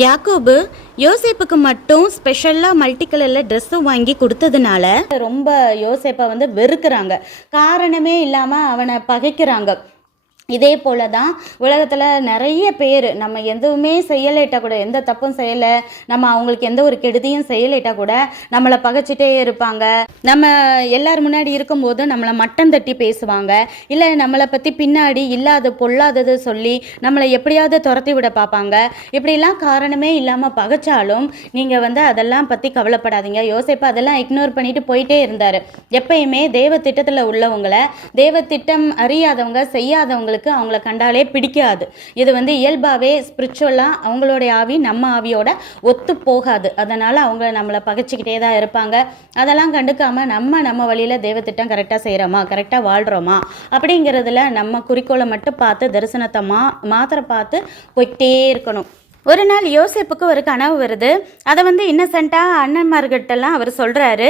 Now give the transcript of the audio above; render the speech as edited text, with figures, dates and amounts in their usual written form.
யாக்கோபு யோசேப்புக்கு மட்டும் ஸ்பெஷலாக மல்டி கலரில் ட்ரெஸ்ஸும் வாங்கி கொடுத்ததுனால ரொம்ப யோசேப்பை வெறுக்கிறாங்க. காரணமே இல்லாமல் அவனை பகைக்கிறாங்க. இதே போல தான் உலகத்தில் நிறைய பேர் நம்ம எதுவுமே செய்யலைட்டா கூட, எந்த தப்பும் செய்யலை, நம்ம அவங்களுக்கு எந்த ஒரு கெடுதியும் செய்யலைட்டா கூட நம்மளை பகைச்சிட்டே இருப்பாங்க. நம்ம எல்லார் முன்னாடி இருக்கும்போது நம்மளை மட்டம் தட்டி பேசுவாங்க. இல்லை நம்மளை பற்றி பின்னாடி இல்லாத பொல்லாதது சொல்லி நம்மளை எப்படியாவது துரத்தி விட பார்ப்பாங்க. இப்படிலாம் காரணமே இல்லாமல் பகைச்சாலும் நீங்கள் அதெல்லாம் பற்றி கவலைப்படாதீங்க. யோசேப்பு அதெல்லாம் இக்னோர் பண்ணிட்டு போயிட்டே இருந்தார். எப்பயுமே தேவ திட்டத்தில் உள்ளவங்களை, தேவ திட்டம் அறியாதவங்க செய்யாதவங்களுக்கு அவங்கள கண்டாலே பிடிக்காது. இது இயல்பாகவே ஸ்பிரிச்சுவலாக அவங்களுடைய ஆவி நம்ம ஆவியோட ஒத்து போகாது. அதனால் அவங்க நம்மளை பகைச்சிக்கிட்டே தான் இருப்பாங்க. அதெல்லாம் கண்டுக்காமல் நம்ம வழியில் தேவத்திட்டம் கரெக்டாக செய்கிறோமா, கரெக்டாக வாழ்கிறோமா அப்படிங்கிறதுல நம்ம குறிக்கோளை மட்டும் பார்த்து தரிசனத்தை மாத்திரை பார்த்து போய்கிட்டே இருக்கணும். ஒரு நாள் யோசேப்புக்கு ஒரு கனவு வருது. அதை இன்னசென்ட்டாக அண்ணன்மார்கிட்டலாம் அவர் சொல்கிறாரு.